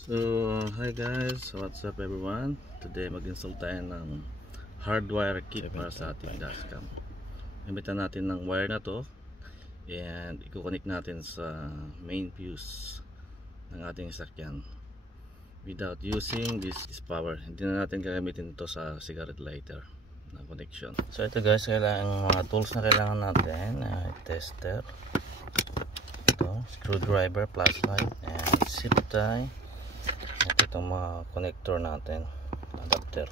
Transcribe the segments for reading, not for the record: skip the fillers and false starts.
So, hi guys, what's up everyone? Today mag-install tayo ng hardwire kit para sa ating dashcam. Gamitan natin ng wire na to and i-connect natin sa main fuse ng ating sasakyan without using this power. Hindi na natin gagamitin ito sa cigarette lighter na connection. So ito guys, kailangan mga tools na kailangan natin, tester, ito, screwdriver, flashlight, and zip tie. Ito itong mga connector natin, adapter.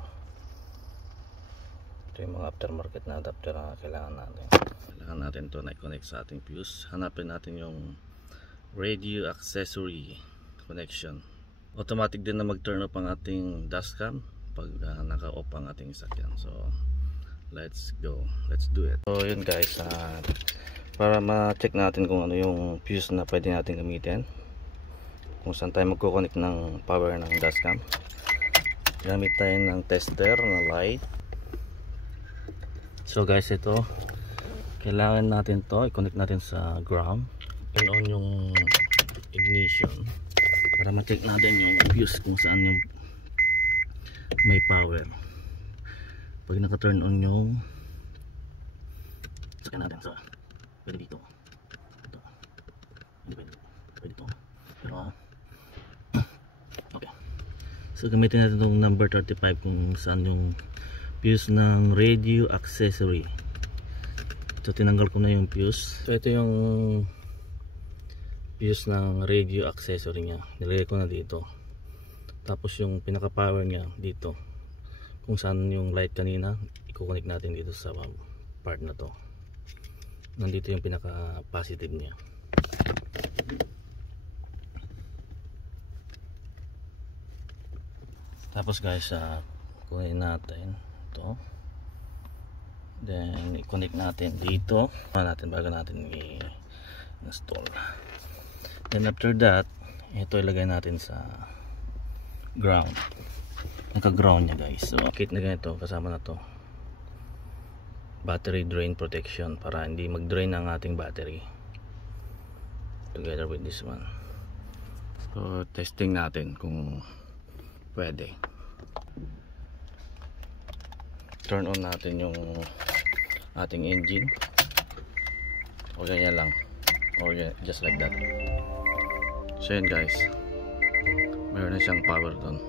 Ito yung mga aftermarket na adapter na kailangan natin. Kailangan natin ito na i-connect sa ating fuse. Hanapin natin yung radio accessory connection. Automatic din na mag-turn off ang ating dashcam pag naka-off ang ating sasakyan. So let's go, let's do it. So yun guys, para ma-check natin kung ano yung fuse na pwede natin gamitin, kung saan tayo magkoconnect ng power ng dashcam, gamit tayo ng tester na light. So guys, ito kailangan natin to i-connect natin sa ground, turn on yung ignition para ma-check natin yung fuse kung saan yung may power. Pag naka-turn on yung sakyan natin, so pwede dito, ito hindi pwede dito, pero okay. So gamitin natin itong number 35 kung saan yung fuse ng radio accessory. So tinanggal ko na yung fuse. So ito yung fuse ng radio accessory nya, nilagay ko na dito. Tapos yung pinaka power nya dito, kung saan yung light kanina, i-connect natin dito sa part na to. Nandito yung pinaka positive nya. Tapos guys, kunin natin ito, then i-connect natin dito bago natin i-install. Then after that, ito ilagay natin sa ground, naka-ground nya guys. So kit na ganito, kasama na to battery drain protection para hindi mag-drain ang ating battery, together with this one. So testing natin kung pwede. Turn on natin yung ating engine, o ganyan lang, or just like that. So yun guys, mayroon na siyang power doon.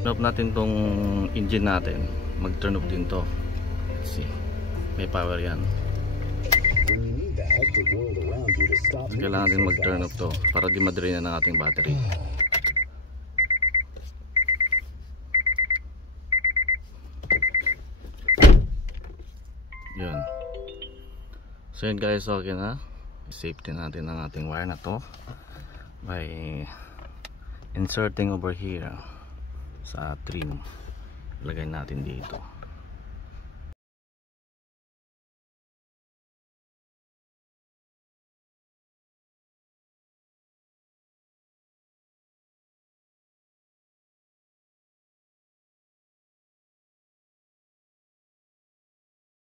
Turn off natin tong engine natin, mag-turn off din to. Let's see, may power yan. Kailangan din mag-turn off to para di ma-drain na ng ating battery. Yun. So yun guys, okay na. Safety natin ang ating wire na to by inserting over here sa trim. Lagay natin dito.